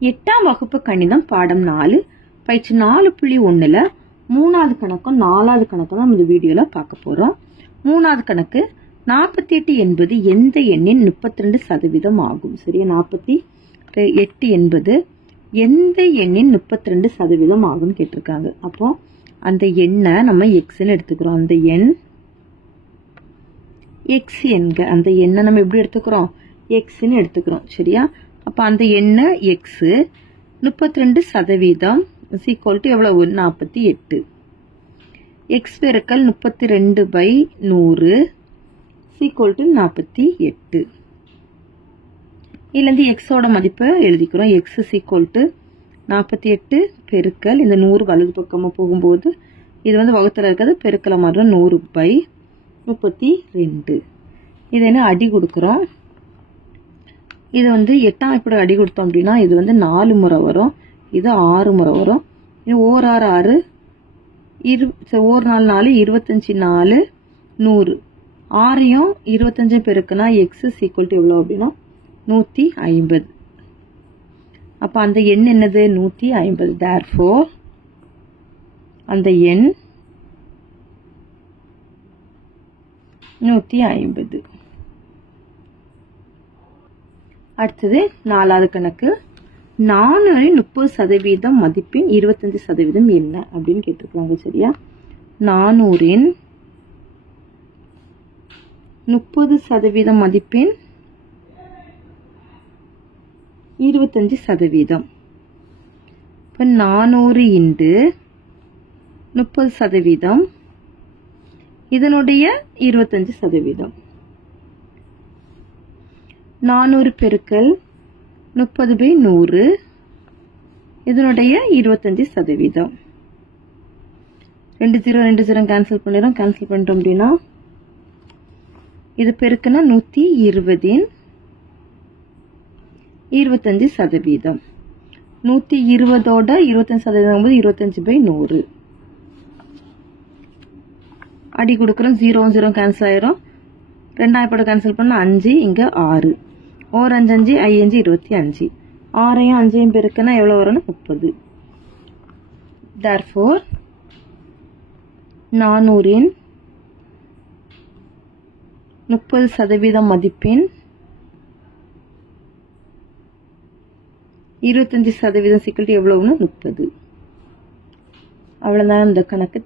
8ஆம் வகுப்பு கணிதம் பாடம் 4 பயிற்சி 4.1ல 3வது கணக்கும் 4வது கணக்கும் தான் இந்த வீடியோல பார்க்க போறோம். 3வது கணக்கு 48 என்பது எந்த எண்ணின் 32% ஆகும். சரியா, 48 என்பது எந்த எண்ணின் 32% ஆகும் கேட்டிருக்காங்க. அப்போ அந்த எண்ணை நம்ம எக்ஸ்ன்னு எடுத்துக்கிறோம். அந்த எண் எக்ஸ் என்க, அந்த எண்ணை நம்ம எப்படி எடுத்துக்கிறோம், எக்ஸ்ன்னு எடுத்துக்கிறோம். சரியா, அப்ப அந்த எண்ணை எக்ஸ் 32% ஈக்குவல் டு எவ்வளவு, 48. எக்ஸ் பெருக்கல் 32/100 ஈக்குவல் டு 48. இதுலேருந்து எக்ஸோட மதிப்பை எழுதிக்கிறோம். எக்ஸ் ஈக்குவல் டு 48 பெருக்கல் இந்த 100 வலது பக்கமாக போகும்போது இது வந்து வகுத்தில் இருக்கிறது பெருக்கலை மாறும் 100/32. இது என்ன அடி கொடுக்குறோம். இது வந்து 8ஆம் இப்படி அடி கொடுத்தோம் அப்படின்னா இது வந்து 4 முறை வரும், இது 6 முறை வரும். இது ஓர் 6 6 ஓர் 4 4 25 4 100. 6ஐயும் 25 பெருக்குனா எக்ஸ் ஈக்குவல் டு எவ்வளோ அப்படின்னா 150. அப்போ அந்த எண் என்னது, 150. therefore அந்த எண் 150. அடுத்தது 4வது கணக்கு 400 30% மதிப்பின் 25% என்ன அப்படின்னு கேட்டிருக்காங்க. சரியா, 400 30% மதிப்பின் 25%. இப்போ 400 × 30% இதனுடைய 25%. 400 பெருக்கல் 30/100 இதனுடைய 25%. 2 0 கேன்சல் பண்ணிடும். கேன்சல் பண்ணிட்டோம் அப்படின்னா இது பெருக்குன்னா 120 25%. 120ஓட 25% 25/100. அடி கொடுக்குறோம். 0 0 கேன்சல் ஆயிரும். 2ஆம் கேன்சல் பண்ண 5, இங்க 6. ஓர் 5 5 5 25. 6ஐயும் 5ஐயும் பெருக்குன்னா எவ்வளோ வரும்னா 30. therefore 400 30% மதிப்பின் 25% ஈக்குவல் டு எவ்வளவுன்னா 30. அவ்வளோதான் இந்த கணக்கு.